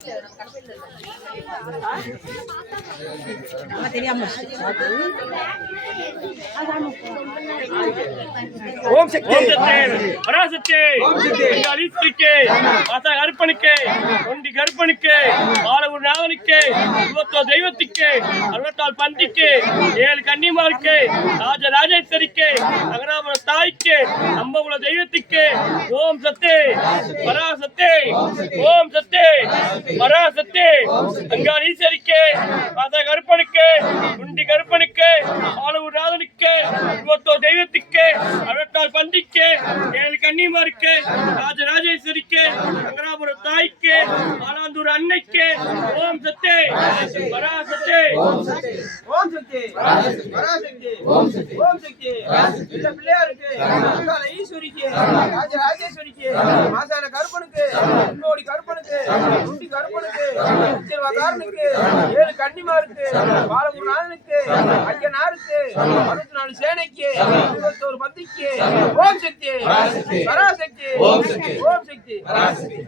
ஓம் சக்தி பராசக்தி அலீஸ்வரிக்கு மாதா கருப்பனுக்கு ஒண்டி கருப்பனுக்கு பாலகுரு நாதனுக்கு இருபத்தோ தெய்வத்துக்கு 64 பந்திக்கு 7 கன்னிமாருக்கு ராஜராஜேஸ்வரிக்கு நகராபுரம் தாய்க்கு அம்பகுல தெய்வத்துக்கு ஓம் சக்தி பராசக்தி ஓம் சக்தி பராசக்தி அங்காளீஸ்வரிக்கு மாதா கருப்பனுக்கு ஒண்டி கருப்பனுக்கு பாலகுரு நாதனுக்கு இருபத்தோ தெய்வத்துக்கு 64 பந்திக்கு 7 கன்னிமாருக்கு ராஜராஜேஸ்வரிக்கு நகராபுரம் தாய்க்கு ஆலாந்தூர் அன்னைக்கு ஓம் சக்தி பராசக்தி ஓம் சக்தி பராசக்தி ஓம் சக்தி இந்த பிள்ளையாருக்கு அங்காள ஈஸ்வரிக்கு ராஜராஜேஸ்வரிக்கு மாசான கருப்பனுக்கு இன்னோடி கருப்பனுக்கு குண்டி கருப்பனுக்கு திருவாகாரனுக்கு 7 கன்னிமாருக்கு பாலகுரு நாதனுக்கு ஐயனாருக்கு 64 சேனைக்கு 21 பந்திக்கு ஓம் சக்தி பராசக்தி ஓம் சக்தி பராசக்தி